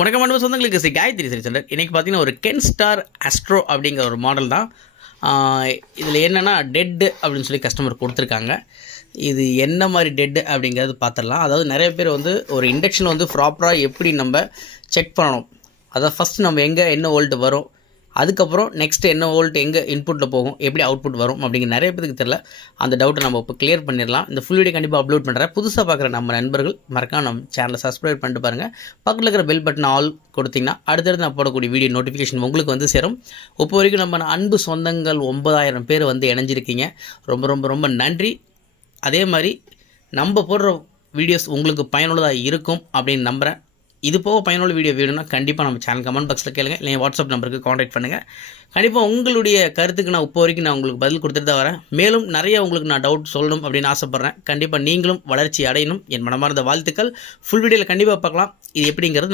வணக்கம் அன்பு சொந்தங்களுக்கு காயத்ரி சரி சென்டர். இன்றைக்கி பார்த்தீங்கன்னா ஒரு கென்ஸ்டார் ஆஸ்ட்ரோ அப்படிங்கிற ஒரு மாடல் தான். இதில் என்னென்னா டெட்டு அப்படின்னு சொல்லி கஸ்டமர் கொடுத்துருக்காங்க. இது என்ன மாதிரி டெட்டு அப்படிங்கிறது பார்த்துடலாம். அதாவது நிறைய பேர் வந்து ஒரு இண்டக்ஷன் வந்து ப்ராப்பராக எப்படி நம்ம செக் பண்ணணும், அதாவது ஃபஸ்ட் நம்ம எங்கே என்ன வோல்ட் வரும், அதுக்கப்புறம் நெக்ஸ்ட்டு என்ன வோல்ட் எங்கே இன்புட்டில் போகும், எப்படி அவுட்புட் வரும் அப்படிங்கிற நிறைய பேருக்கு தெரியல. அந்த டவுட்டை நம்ம இப்போ கிளியர் பண்ணிடலாம். இந்த ஃபுல் வீடியோ கண்டிப்பாக அப்லோட் பண்ணுறேன். புதுசாக பார்க்குற நம்ம நண்பர்கள் மறக்காம நம்ம சேனலை சப்ஸ்கிரைப் பண்ணிட்டு பாருங்கள். பக்கத்தில் இருக்கிற பெல் பட்டன் ஆல் கொடுத்திங்கன்னா அடுத்தடுத்து நான் போடக்கூடிய வீடியோ நோட்டிஃபிகேஷன் உங்களுக்கு வந்து சேரும். இப்போ வரைக்கும் நம்ம அன்பு சொந்தங்கள் 9000 பேர் வந்து இணைஞ்சிருக்கீங்க. ரொம்ப ரொம்ப ரொம்ப நன்றி. அதே மாதிரி நம்ம போடுற வீடியோஸ் உங்களுக்கு பயனுள்ளதாக இருக்கும் அப்படின்னு நம்புகிறேன். இது போக பயனுள்ள வீடியோ வேணும்னா கண்டிப்பாக நம்ம சேனல் கமெண்ட் பாக்ஸில் கேளுங்க, இல்லை வாட்ஸ்அப் நம்பருக்கு காண்டாக்ட் பண்ணுங்கள். கண்டிப்பாக உங்களுடைய கருத்துக்கு நான் இப்போ வரைக்கும் நான் உங்களுக்கு பதில் கொடுத்துட்டு தான் வரேன். மேலும் நிறைய உங்களுக்கு நான் டவுட் சொல்லணும் அப்படின்னு ஆசைப்பட்றேன். கண்டிப்பாக நீங்களும் வளர்ச்சி அடையணும். என் மனமார்ந்த வாழ்த்துக்கள். ஃபுல் வீடியோவில் கண்டிப்பாக பார்க்கலாம் இது எப்படிங்கிறது.